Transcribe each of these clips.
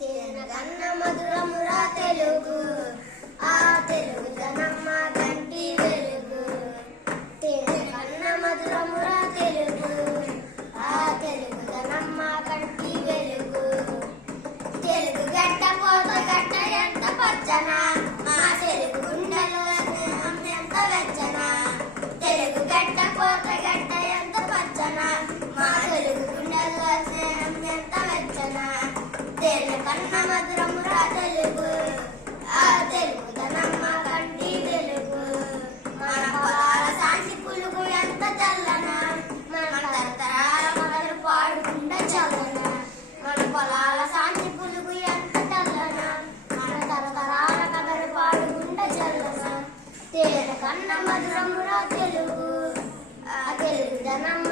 తేనెగన్న మధురమురా తెలుగు. ఆ తెలుగు జనమ్మ కంటి వెలుగు. తేనెగన్న మధురమురా తెలుగు. ఆ తెలుగు జనమ్మ కంటి వెలుగు. తెలుగు గట్ట పోత గట్ట ఎంత పచ్చన. మా తెలుగు గుండెలో స్నేహం ఎంత వెచ్చన. తేనె తెలుగు ఆ తెలుగు ధనమ్మ కంటి తెలుగు మన పొలాల శాంతి పులుగు ఎంత చల్లన మన తరతరాల మొదలు పాడుకుండ చల్లన మన పొలాల శాంతి పులుగు ఎంత చల్లన మన తరతరాల కథలు పాడుకుండ చల్లన తేనె కన్న మధురమురా తెలుగు. ఆ తెలుగు ధనమ్మ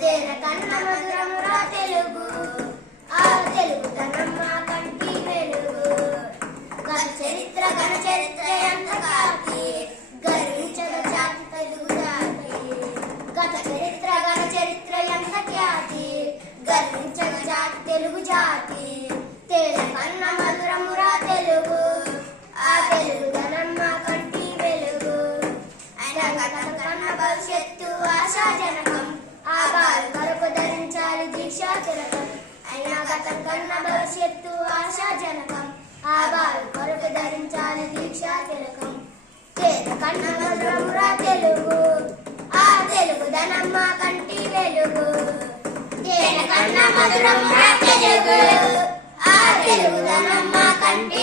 తేన కన్న మధురమురా తెలుగు. ఆ తెలుగు తనమ్మ కంటి వెలుగు. గత చరిత్ర గణ చరిత్ర ఎంత కాకి గర్వించగ జాతి తెలుగు జాతి. గత చరిత్ర గణ చరిత్ర ఎంత ఖ్యాతి గర్వించగ జాతి తెలుగు జాతి. ధరించాలి దీక్షా అయినా గతం కన్న భవిష్యత్తు ఆశాజనకం. ఆ బాలు కొరకు ధరించాలి దీక్షా తిలకం తేన కన్న మధురమురా తెలుగు. ఆ తెలుగు ధనమ్మ కంటి వెలుగు. తేన కన్న మధురమురా తెలుగు. ఆ తెలుగు ధనమ్మ కంటి